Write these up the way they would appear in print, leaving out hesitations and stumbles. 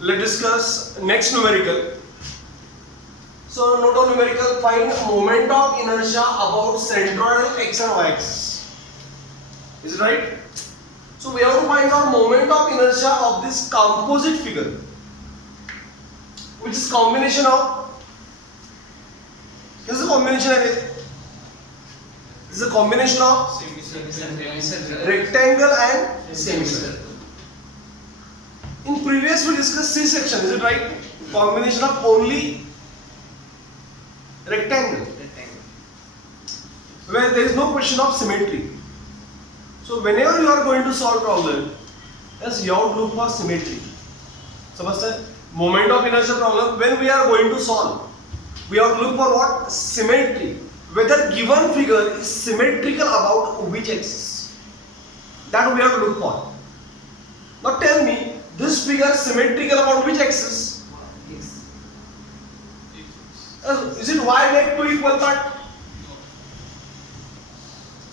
Let's discuss next numerical. So note on numerical, find moment of inertia about centroidal x and y axis. Is it right? So we have to find out moment of inertia of this composite figure, which is combination of. This is a combination of. This is a combination of rectangle and semicircle. In previous we discussed C section. Is it right? Combination of only rectangle, where there is no question of symmetry. So whenever you are going to solve problem, yes, you have to look for symmetry. Samajhte? Moment of inertia problem, when we are going to solve, we have to look for what? Symmetry. Whether given figure is symmetrical about which axis. That we have to look for. Now tell me, this figure is symmetrical about which axis? Is it y make two equal part?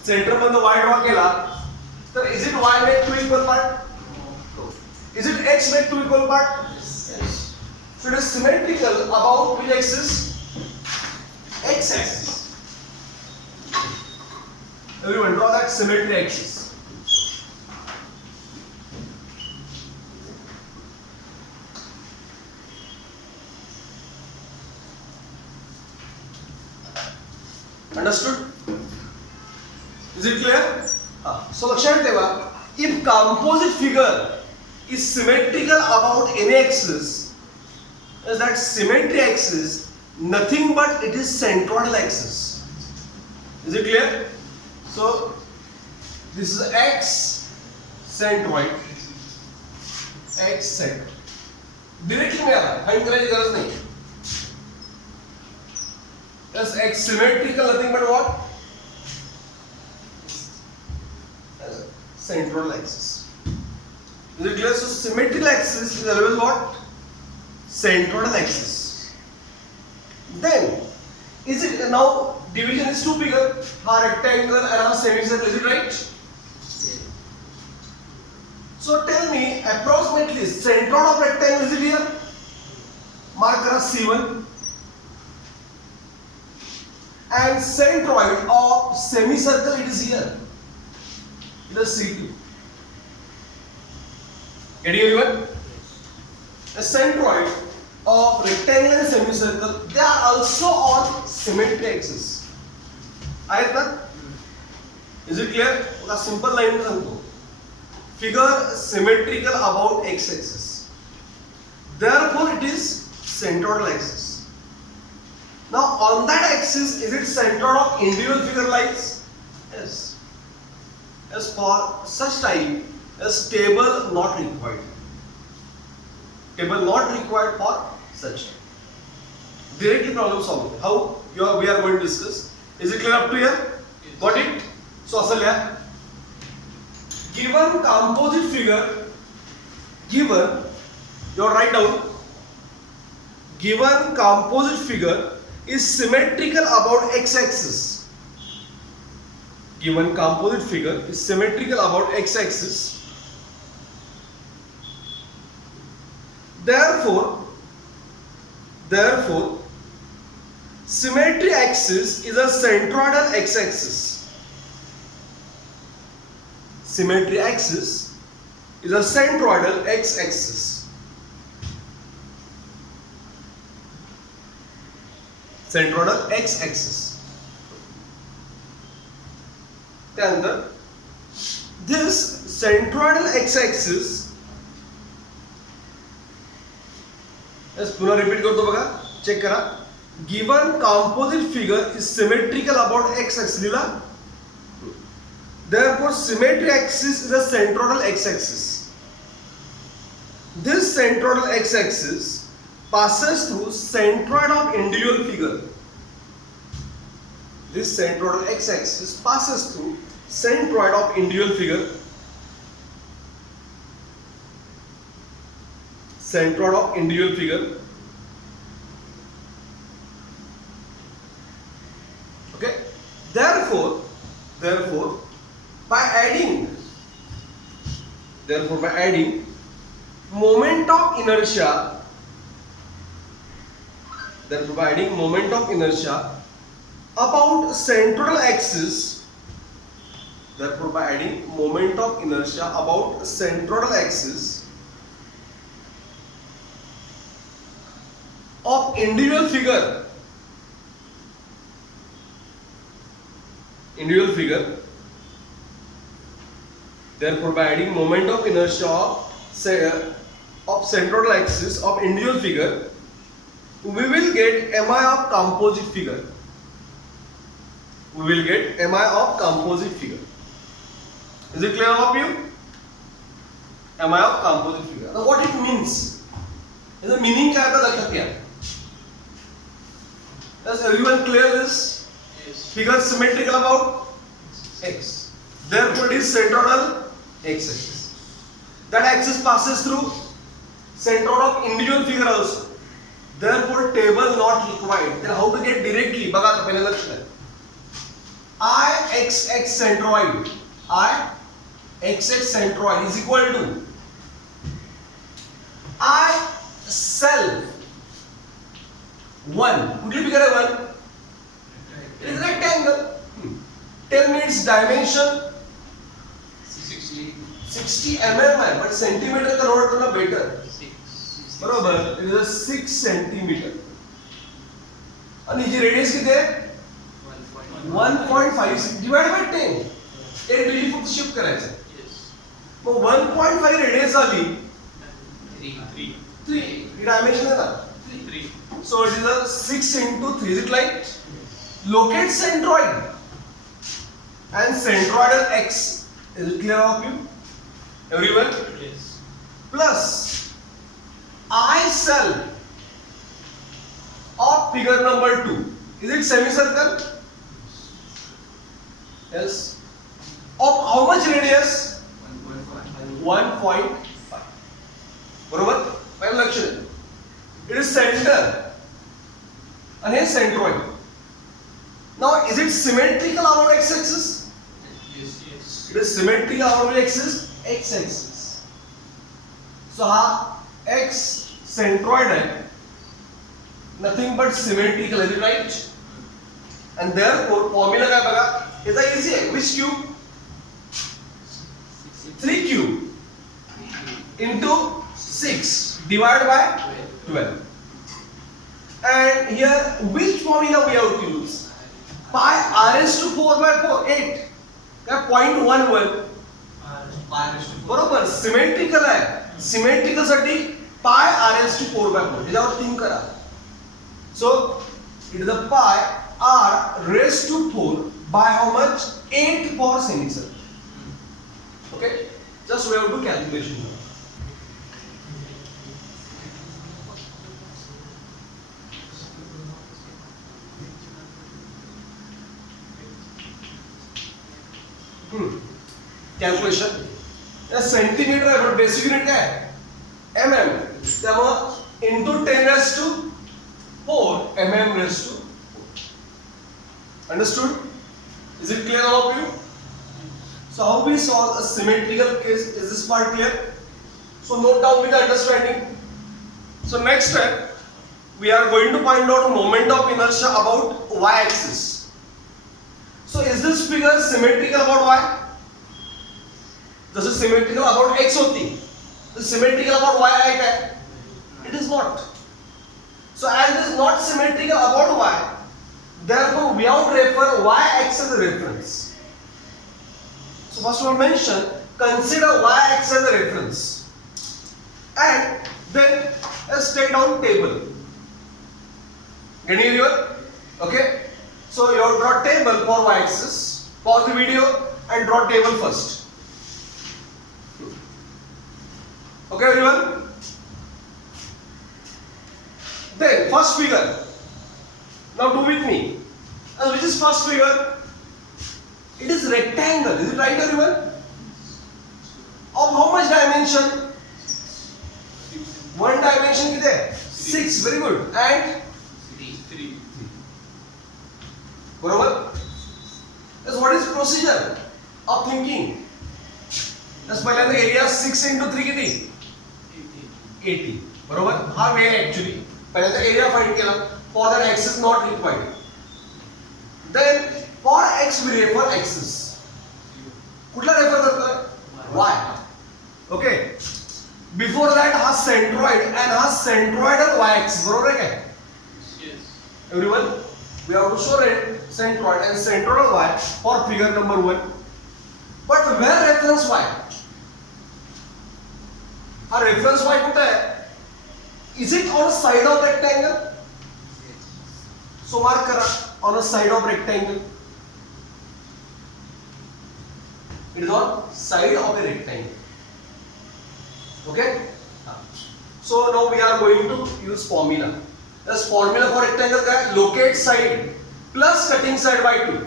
Center मध्ये y draw केला, तर is it y make two equal part? Is it x make two equal part? Yes. So it is symmetrical about which axis? X axis. Everyone draw that symmetry axis. Understood? Is it clear? So लक्षात ठेवा, if composite figure is symmetrical about any axis, is that symmetry axis nothing but it is centroidal axis. Is it clear? So this is x centroid, x centroid. Directly मिळाला, find करायची गरज नाही. Thus x symmetrical nothing but what? Centroidal axis. Is it clear? So symmetrical axis is always what? Centroidal axis. Then is it now division is two figure, a rectangle and a semicircle, is it right? So tell me approximately centroid of rectangle, is it here? Mark C1. And centroid of semicircle, it is here. It is C2. Getting everyone? The centroid of rectangle and semicircle, they are also on symmetry axis. Is it clear? A simple line सांगतो. Figure symmetrical about x axis. Therefore, it is centroidal axis. Now on that axis, is it centroid of individual figure lines? Yes. As for such type, as table not required. Table not required for such. Directly problem solving. How we are going to discuss. Is it clear up to here? Got it? So asal ya. Given composite figure, given, you write down. Given composite figure is symmetrical about x-axis. Given composite figure is symmetrical about x-axis. Therefore, symmetry axis is a centroidal x-axis. Symmetry axis is a centroidal x-axis. Centroidal x-axis. त्यानंतर this centroidal x-axis, पुन्हा repeat करतो बघा, check करा. Given composite figure is symmetrical about x-axis लिहिला. Therefore symmetry axis is a centroidal x-axis. This centroidal x-axis passes through centroid of individual figure. This centroidal x-axis passes through centroid of individual figure. Centroid of individual figure. Okay. Therefore, by adding moment of inertia. They're providing moment of inertia about central axis. They're providing moment of inertia about central axis of individual figure. Individual figure. They are providing moment of inertia of central axis of individual figure. We will get mi of composite figure. We will get mi of composite figure. Is it clear all of you? Mi of composite figure. Now what it means? Is the meaning क्या था लग सकता है? Does everyone clear this? Yes. Figure symmetrical about x. Therefore, it is centroidal x-axis. That axis passes through centroid of individual figure also. Therefore, table not required. Then how to get directly? बघा तो पहले लक्ष्य है. I x centroid. I x centroid is equal to I self 1. कुठली figure आहे 1? It is rectangle. Tell me its dimension. 60 mm है, but centimeter convert करना better. बरोबर. It is a 6 centimeter. आणि जी radius किती आहे? 1.5 divided by 10. एक degree फक्त शिफ्ट करायचं. मग 1.5 radius आली. 3. ही dimension आहे ना? 3. So it is a 6 into 3. Is it right? Locate centroid and centroidal x. Is it clear of you? Everyone? Yes. Plus I self of figure number 2. Is it semicircle? Yes. Of how much radius? 1.5. बरोबर? पहिलं लक्ष द्या. It is center and here centroid. Now is it symmetrical about x-axis? Yes. It is symmetrical about which axis? X-axis. So ha x centroid hai, nothing but symmetrical, is it right? And therefore formula क्या बगा? इतना easy है. Which cube? 3 cube into 6 divided by 12. And here which formula we have to use? Pi r raised to 4 by 4, 8. क्या 0.11? बरोबर. Symmetrical है. Symmetrical साठी pi r raised to 4 by 4. याच्यावर 3 करा. So it is a pi r raised to 4 by how much? 8 for semicircle. Okay? Just we have to do calculation. Calculation. A centimeter है, but basic unit क्या है? mm. त्यामुळे into 10 raised to 4 mm raised to 4. Understood? Is it clear all of you? So how we solve a symmetrical case? Is this part clear? So note down with understanding. So next step, we are going to find out moment of inertia about y-axis. So is this figure symmetrical about y? This is symmetrical about x होती. This is symmetrical about y है क्या? It is not. So as it is not symmetrical about y, therefore we have to refer y-axis as a reference. So first of all mention, consider y-axis as a reference. And then let's take down table. Getting here? Okay? So you have to draw table for y-axis. Pause the video and draw table first. Okay everyone? Then first figure. Now do with me. And which is first figure? It is rectangle. Is it right everyone? Of how much dimension? One dimension कितने? 6. Very good. And 3. बरोबर? That's what is procedure of thinking. That's पहले तो area 6 into 3 कितनी? 80 बरोबर. हा वे आहे actually. पहिल्यांदा area find केला. For that x is not required. Then for x we refer axis. कुठला रेफर करतोय? वाय. ओके. बिफोर दॅट हा सेंट्रॉइड अँड हा सेंट्रॉइडल वाय एक्सिस बरोबर आहे काय? Everyone we have to show centroid and centroidal y for figure number 1. But where reference y? Our reference y कुठे आहे? Is it on the side of rectangle? So mark करा on the side of rectangle. It is on side of a rectangle. Okay? So now we are going to use formula. This formula for rectangle क्या है? Locate side plus cutting side by 2.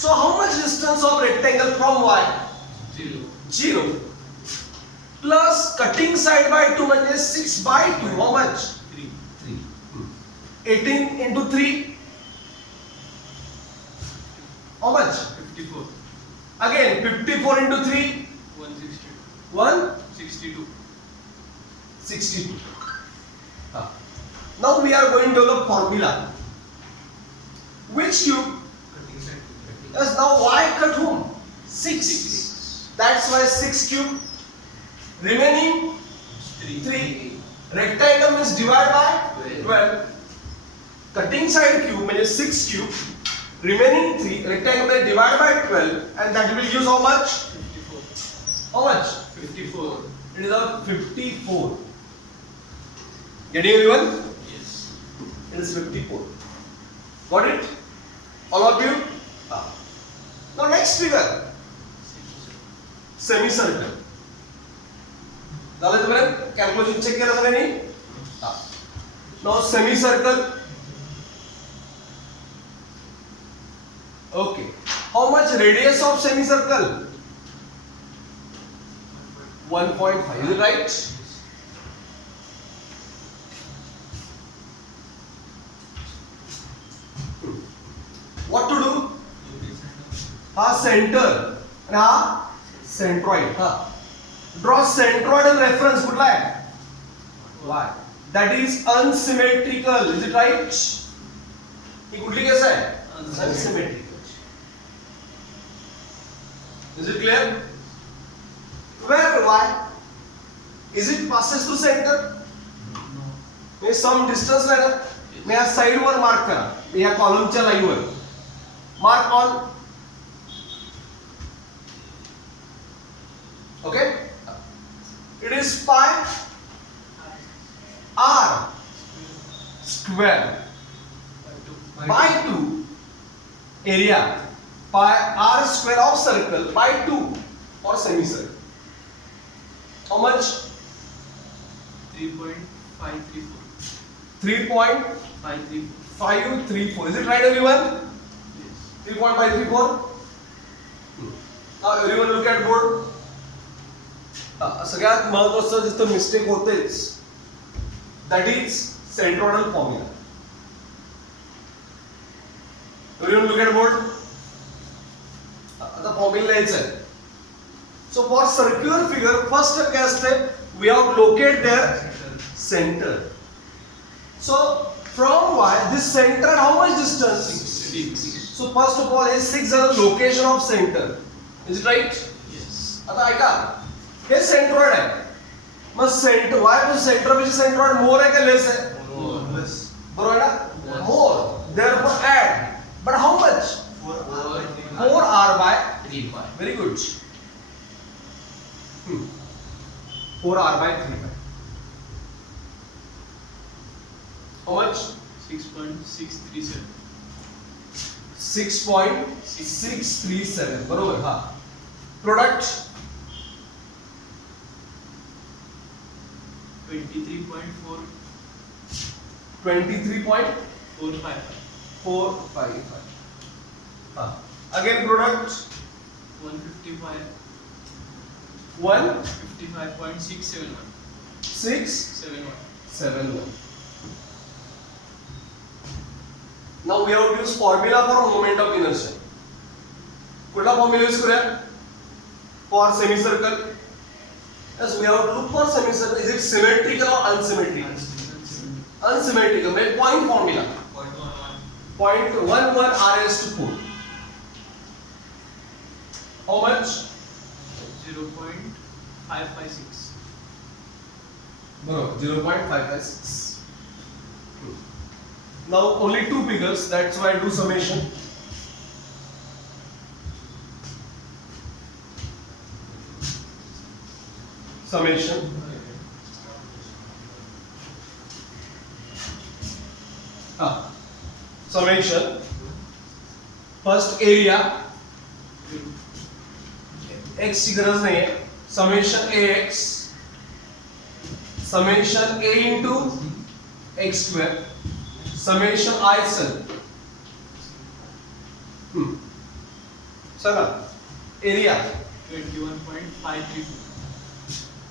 So how much distance of rectangle from y? 0. Plus cutting side by 2 म्हणजे 6 by 2. How much? 3. 18 into 3. How much? 54. Again 54 into 3. 162. 62. Now we are going to the formula. Which cube? Yes, now y cut whom? 6. That's why 6 cube. Remaining 3. Rectangle means divide by 12. Cutting side cube means 6 cube. Remaining 3. Rectangle means divide by 12. And that will use how much? 54. How much? 54. It is a 54. Getting everyone? Yes. It is 54. Got it? All of you? Now next figure. Semicircle. झालं तुम्हाला? Calculation check केलं सगळ्यांनी? Now semicircle. Okay. How much radius of semicircle? 1.5. Is it right? What to do? हा centre आणि हा centroid. Draw centroidal reference कुठला आहे? y. That is unsymmetrical. Is it right? ही कुठली केस आहे? Unsymmetrical. Is it clear? Where y? Is it passes to centre? म्हणजे some distance आहे ना. मी या साइड वर मार्क करा. या कॉलमच्या लाईन वर mark on. Okay? It is pi r square by 2 area pi r square of circle by 2 or semicircle. How much? 3.534. 3.534. Is it right, everyone? Yes. 3.534. Now everyone look at board. सगळ्यात महत्त्वाचं जिथं mistake होतेच that is centroidal formula. everyone look at board. आता formula लिहायचं आहे. So for circular figure first step काय असते? We have locate their centre. So from y this centre how much distance? 6. So first of all हे 6 is the location of centre. Is it right? Yes. आता ऐका, हे centroid आहे. मग centre y पासून centre पेक्षा सेंट्रॉइड मोर आहे का लेस आहे? बरोबर आहे ना? More. Therefore add. But how much? 4r by 3pi. Very good. 4r by 3pi. How much? 6.637. 6.637. बरोबर. हा. Product 23.4. 23.455. 455. Again product 155. 155.671. 671. Now we have to use formula for moment of inertia. कुठला formula use करूया? For semicircle Yes, we have to look for semicircle. Is it symmetrical or unsymmetrical? Unsymmetrical. Make point formula. 0.11 r raised to 4. How much? 0.556. Bro, 0.556. Now only two figures. That's why I do summation. Summation. Summation. First area. X की गरज नहीं है. Summation ax. Summation a into x square. Summation I cell. Sir, area. 21.534.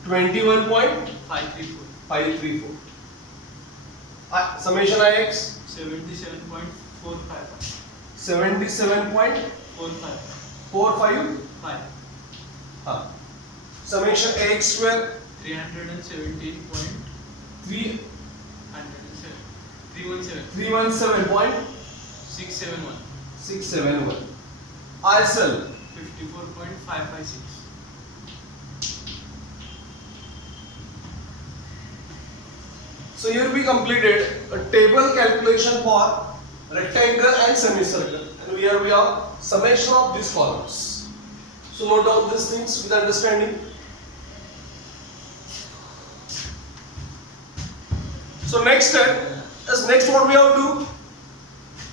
21.534. Summation Ix 77.455. 77.455. Summation Ax square 317.317. 317.671. 671. I cell 54.556. So here we completed a table calculation for rectangle and semicircle, and here we have summation of these columns. So note down these things with understanding. So next step is what we have to do.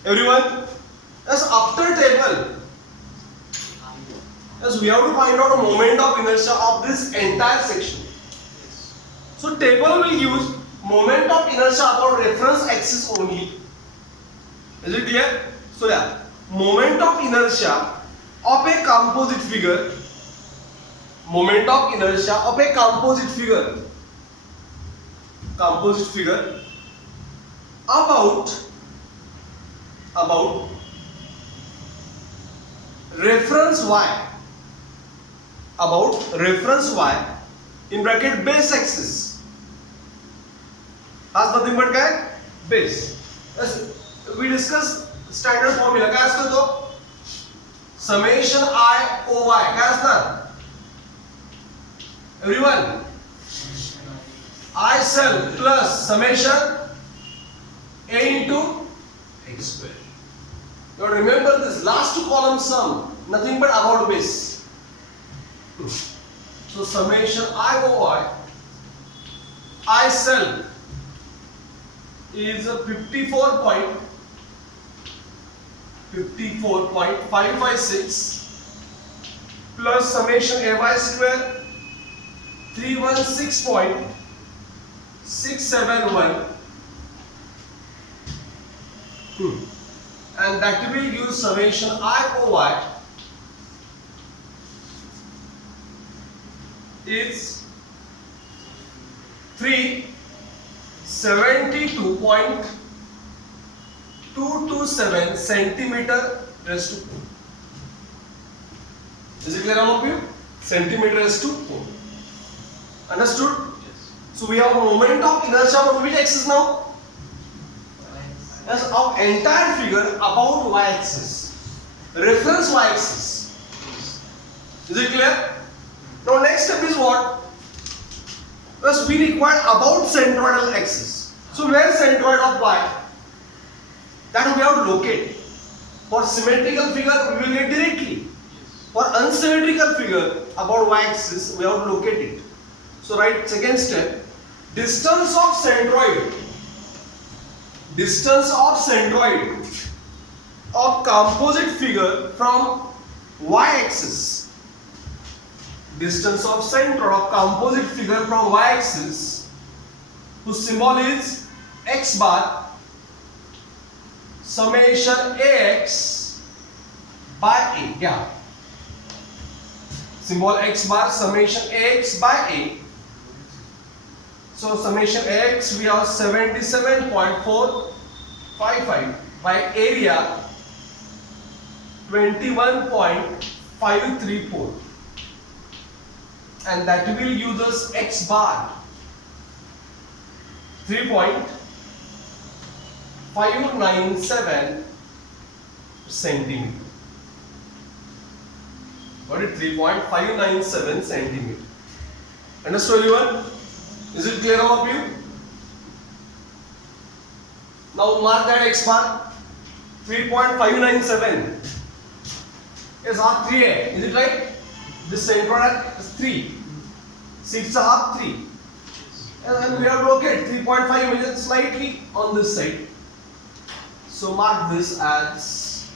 Everyone, as after table, as we have to find out a moment of inertia of this entire section. So table will use moment of inertia about reference axis only. Is it clear? So yeah, moment of inertia of a composite figure. Moment of inertia of a composite figure. Composite figure about reference y. About reference y in bracket base axis. Has nothing but काय base. As we discussed standard formula काय असतो तो summation I OY काय असणार everyone I cell plus summation A into x square. Now remember this last two columns sum nothing but about base. So summation I OY I cell is 54.556 plus summation ay square 316.671 and that will give summation IOY is 372.227 centimeter raised to 4. Is it clear all of you? Centimeter raised to 4. Understood? Yes. So we have a moment of inertia on which axis now? Yes, our entire figure about y-axis. Reference y-axis. Is it clear? Now next step is what? Yes, we require about centroidal axis. So where is centroid of y? That we have to locate. For symmetrical figure we will get directly. For unsymmetrical figure about y-axis we have to locate it. So right, second step, distance of centroid of composite figure from y-axis. Distance of center of composite figure from y-axis whose symbol is x bar summation ax by a. Yeah. Symbol x bar summation ax by a. So summation ax we have 77.455 by area 21.534. and that will use us x bar 3.597 centimeter. What is 3.597 centimeter? Understood everyone? Is it clear all of you? Now mark that x bar 3.597. Yes, half 3 है. Is it right? This same product is 3. 6 half 3. And then we have located 3.5 million slightly on this side. So mark this as,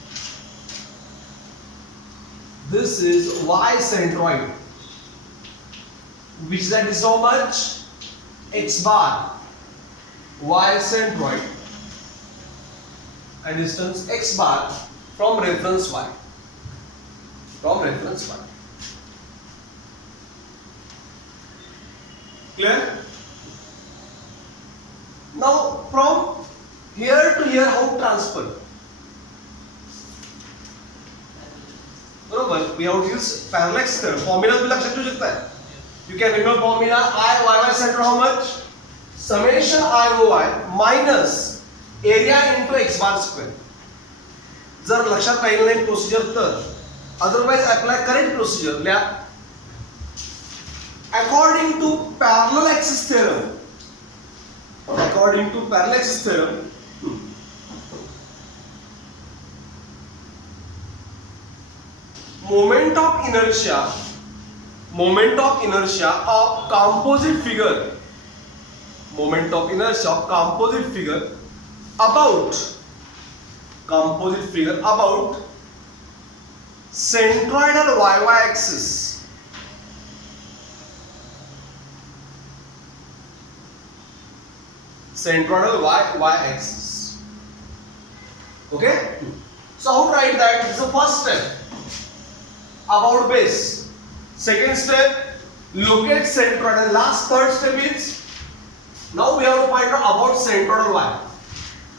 this is y centroid, which that is how much? X bar, y centroid, and distance x bar from reference y. From reference y. Clear? Now from here to here, how transfer? बरोबर, we have to use parallax theorem. Formula भी लग सकता है. You can remember formula I y center how much? Summation I y minus area into x bar square. जर लक्षात राहिलं नाही procedure तर otherwise apply current procedure. According to parallel axis theorem, moment of inertia of composite figure about centroidal y axis Okay? So how to write that? This is the first step. About base. Second step, locate centroid. And last third step is, now we have to find out about centroidal y.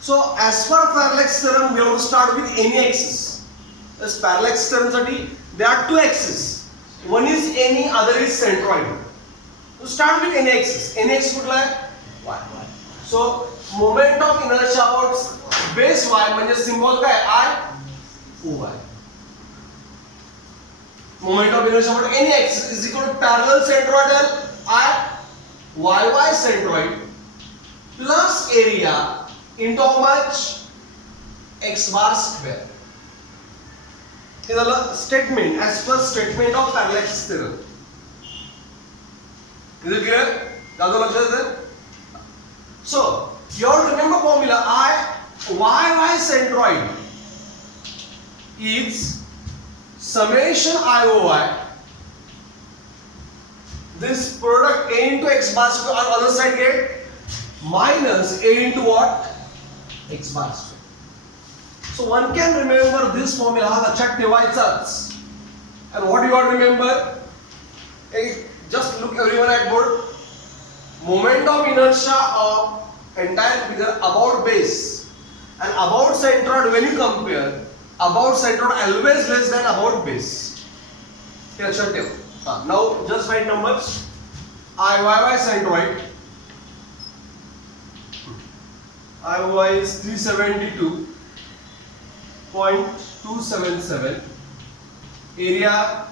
So as per parallax theorem, we have to start with any axis. As parallax theorem study, there are two axes. One is any, other is centroid. So start with any axis. Any axis would like y. So moment of inertia about base y म्हणजे symbol काय I y. Moment of inertia about any axis is equal to parallel centroidal I y centroid plus area into how much? X bar square. This is the statement as per statement of parallax theorem. Is it clear? So you have to remember formula I y centroid is summation IOY, this product A into X bar square on other side get minus A into what? X bar square. So one can remember this formula हा लक्षात ठेवायचाच. And what you got to remember? Just look everyone at board. Moment of inertia of entire figure about base and about centroid, when you compare, about centroid always less than about base. Now just write numbers. IY centroid, IY is 372.277. Area,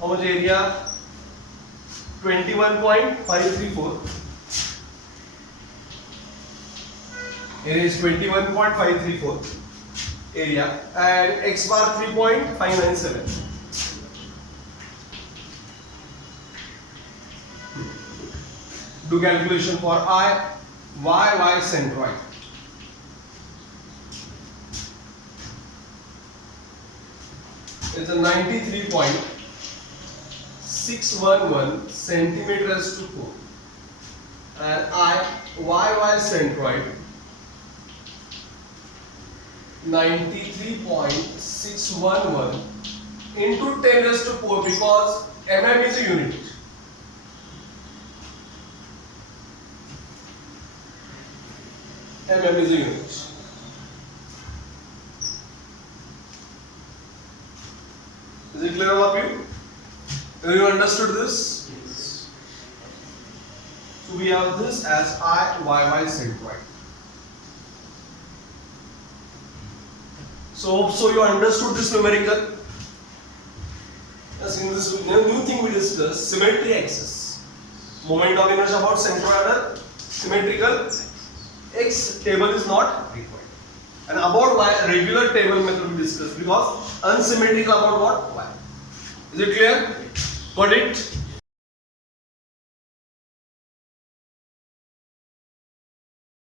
how much area? 21.534. Area is 21.534 area, and X bar 3.597. Do calculation for I y centroid. It's a 93.611 centimeters to 4, and I y centroid 93.611 into 10 raised to 4 because mm is a unit. Mm is a unit. Is it clear all of you? You understood this? Yes. So we have this as IYY centroid. So hope so you understood this numerical. Yes, in this new thing we discussed, symmetry axis. Moment of inertia about centroidal, symmetrical. X table is not required. And about Y, regular table method we discussed because unsymmetrical about what? Y. Is it clear? Got it?